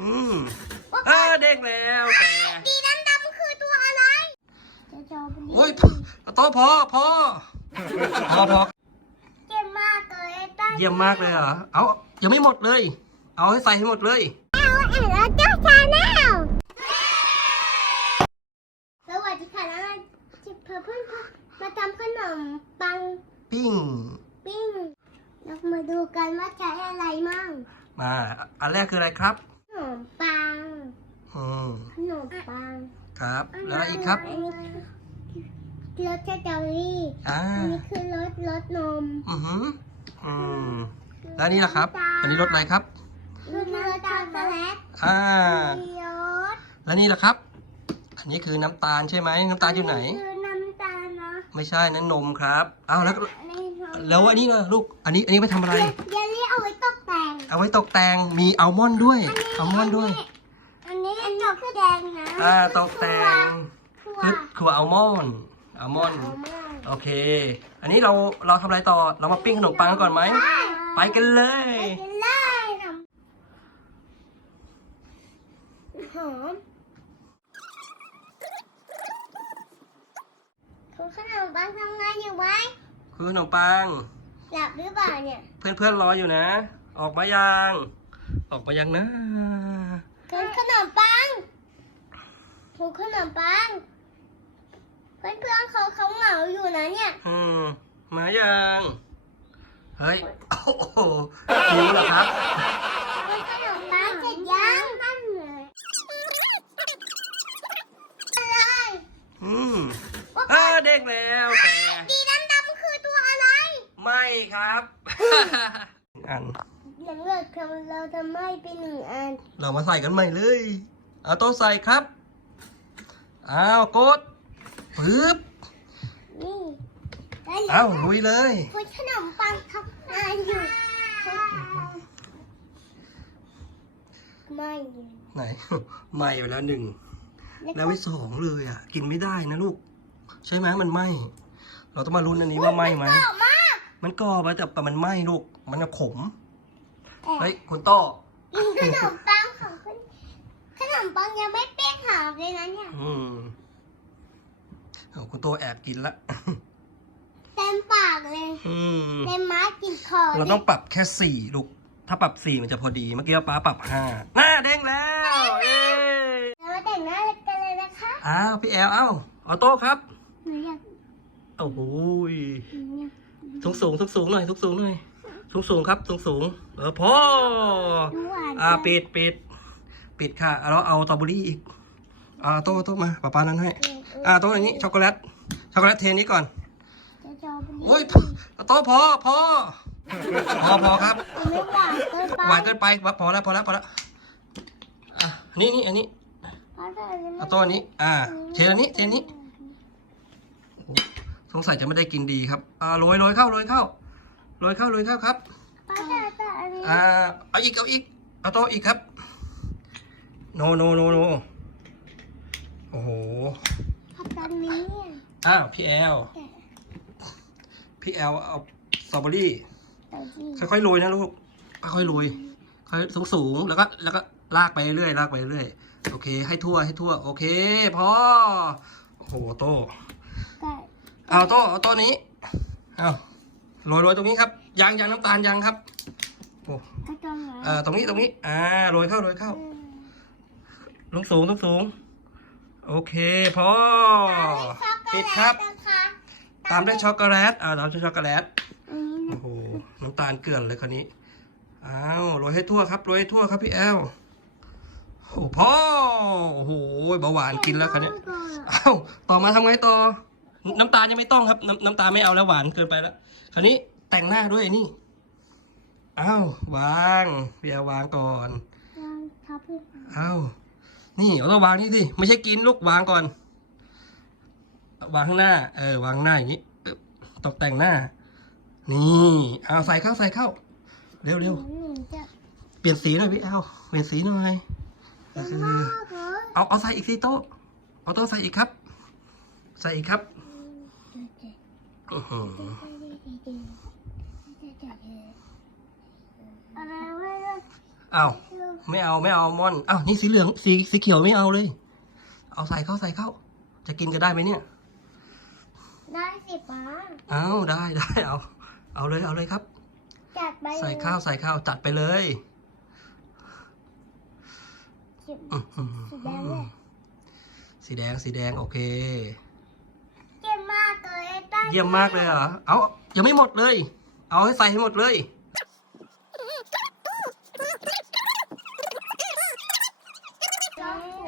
อืมเออเด็กแล้วแต่ดีดำดำคือตัวอะไรจะจอเป็นโอ้ยโตะพอพอพอพอเก่งมากเลยต้าเยี่ยมมากเลยเหรอเอายังไม่หมดเลย เอาให้ใส่ให้หมดเลยเอาแอนแล้วเจ้าชาแนลสวัสดีค่ะแล้วจิบเพื่อนเพื่อนมาทำขนมปังปิ้งปิ้งเรามาดูกันว่าใช้อะไรมั่งมาอันแรกคืออะไรครับข นมปัง อืม ขนมปังครับ แล้วอะไรอีกครับอันนี้คือรสสตรอเบอรี่อ่า อันนี้คือรสรสนมอือหืออืมแล้วอันนี่ล่ะครับ อันนี้รสอะไรครับ รสรสช็อกโกแลตอ่า มีรสแล้วนี่ล่ะครับ อันนี้คือน้ำตาลใช่ไหม น้ำตาลอยู่ไหน คือน้ำตาลเนาะไม่ใช่นั่นนมครับ อ้าวแล้วอันนี้นมแล้วอันนี้ล่ะลูก อันนี้ อันนี้ไปทำอะไรเย เอาไว้ตกแต่งมีอัลมอนด์ด้วยอัลมอนด์ด้วย อันนี้อันนี้คือแดงนะอ่าตกแต่งถั่วคือคืออัลมอนด์อัลมอนด์โอเค อันนี้เราเราทำอะไรต่อเรามาปิ้งขนมปังกันก่อนไหม ไปกันเลยไปกันเลยหอมคุณขนมปังทำงานอยู่ไหมคือขนมปัง หลับหรือเปล่าเนี่ย เพื่อนๆรออยู่นะ ออกมายัง ออกมายังนะคุณขนมปังคุณขนมปัง เพื่อนๆเขาเขาเหงาอยู่นะเนี่ย อืม มายัง เฮ้ย โอ้โหหิวเหรอครับคุณขนมปังเสร็จยังนั่นเลยอะไร อืมเออเด็กแล้วแต่ดีดำดำๆคือตัวอะไร ไม่ครับ อัน อย่างเลือกเราเราทำให้เป็นหนึ่งอัน เรามาใส่กันใหม่เลย เอาโต๊ะใส่ครับอ้าวกดปึ๊บนี่ได้อ้าวลุยเลย คุณขนมปังทำงานอยู่ไม่ไหนใหม่ไปแล้วหนึ่ง แล้วไปสองเลยอะ กินไม่ได้นะลูก ใช่ไหมมันไหมเราต้องมาลุ้นอันนี้ว่าไหมไหมเก่ามากมันกรอบอะแต่แต่มันไหมลูก มันจะขมแต่ เฮ้ยคุณโต้กินขนมปังของคุณขนมปังยังไม่เปี้ยงหอมเลยนะเนี่ยอืมเอาคุณโต้แอบกินละเต็มปากเลยอืมเต็มม้ากินคอเราต้องปรับแค่สี่ลูกถ้าปรับสี่มันจะพอดีเมื่อกี้ป้าปรับห้าหน้าเด้งแล้วเย้เรามาแต่งหน้ากันเลยนะคะอ้าวพี่แอลเอ้าออโต้ครับหนูอยากโอ้โหยหนูอยากสูงสูงสูงสูงหน่อยสูงสูงหน่อย สูงสูงครับสูงสูงเออพอดูหวานอ่าปิดปิดปิดค่ะแล้วเอาสตรอเบอรี่อีกอ่าโต้โต้มาป้าป้านั้นให้อ่าโต้อันนี้ช็อกโกแลตช็อกโกแลตเทนี้ก่อนจะจอเป็นโอ้ยโต้พอพอพอพอครับไม่หวานเกินไปหวานเกินไปพอแล้วพอแล้วพอแล้วอะนี่นี่อันนี้เพราะแต่ยังไม่เอาโต้อันนี้ อ่าเทอันนี้เทอันนี้โอ้สงสัยจะไม่ได้กินดีครับอ่าโรยโรยเข้าโรยเข้า โรยเข้าโรยเข้าครับเพราะแต่แต่อันนี้อ่าเอาอีกเอาอีกเอาโต๊ะอีกครับ โนโนโนโนโอ้โหพัดตอนนี้เนี่ยอ้าวพี่แอลพี่แอลเอาสตรอเบอรี่ แต่จริงค่อยๆโรยนะลูก ค่อยๆโรย ค่อยสูงสูงๆแล้วก็แล้วก็ลากไปเรื่อยลากไปเรื่อยโอเค ให้ทั่วให้ทั่ว โอเคพอโอ้โหโต๊ะแต่เอาโต๊ะเอาโต๊ะนี้ เอา โรยโรยตรงนี้ครับยางยางน้ำตาลยางครับโอ้ก็ต้องไหนเอ่อตรงนี้ตรงนี้ อ่าโรยเข้าโรยเข้าลงสูงลงสูง โอเคพอปิดครับ ตามด้วยช็อกโกแลตอ่าตามด้วยช็อกโกแลตอันนี้โอ้โหน้ำตาลเกลือนเลยคนนี้อ้าวโรยให้ทั่วครับโรยให้ทั่วครับพี่แอลโอ้พ่อโอ้โหเบาหวานกินแล้วคันนี้ยอ้าวต่อมาทำไงต่อ น้ำตาลยังไม่ต้องครับน้ำน้ำตาลไม่เอาแล้วหวานเกินไปแล้วคราวนี้แต่งหน้าด้วยนี่อ้าววางพี่แอลวางก่อนทับอ้าวนี่เอาต้องวางนี่สิไม่ใช่กินลูกวางก่อน วางข้างหน้า เออวางข้างหน้าอย่างนี้อึ๊บตกแต่งหน้า นี่เอาใส่เข้าใส่เข้า เร็วเร็วเปลี่ยนสีหน่อยพี่เอาเปลี่ยนสีหน่อยเออเอาเอาใส่อีกสิโต๊ะเอาโต๊ะใส่อีกครับ ใส่อีกครับอื้อหือ อะไรวะ เอาคือไม่เอาไม่เอามอนอ้าวนี่สีเหลืองสีสีเขียวไม่เอาเลย เอาใส่เข้าใส่เข้า จะกินก็ได้ไหมเนี่ย ได้สิป้าเอาได้ได้เอา เอาเลยเอาเลยครับ จัดไปใส่ข้าวใส่ข้าวจัดไปเลยสีอื้อหือสีแดงเลยสีแดงสีแดงโอเคเยี่ยมมาก เลยตั้งเยี่ยมมากเลยเหรอ เอายังไม่หมดเลย เอาให้ใส่ให้หมดเลย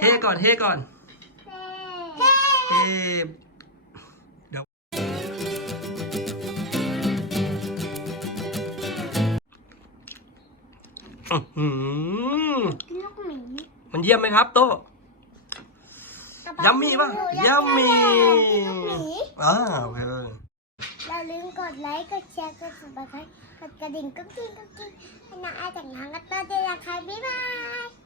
เฮก่อนเฮก่อน เฮ้เฮเดี๋ยวอื้อหือ ลูกหมี มันเยี่ยมไหมครับโต ยัมมี่ป่ะยัมมี่ลูกหมีอ่าโอเคอย่าลืมกดไลค์กดแชร์กด subscribe กดกระดิ่งกุ๊กกิ๊งกุ๊กกิ๊งให้น้าอาจากน้องกันต่อเจอกันค่ะบ๊ายบาย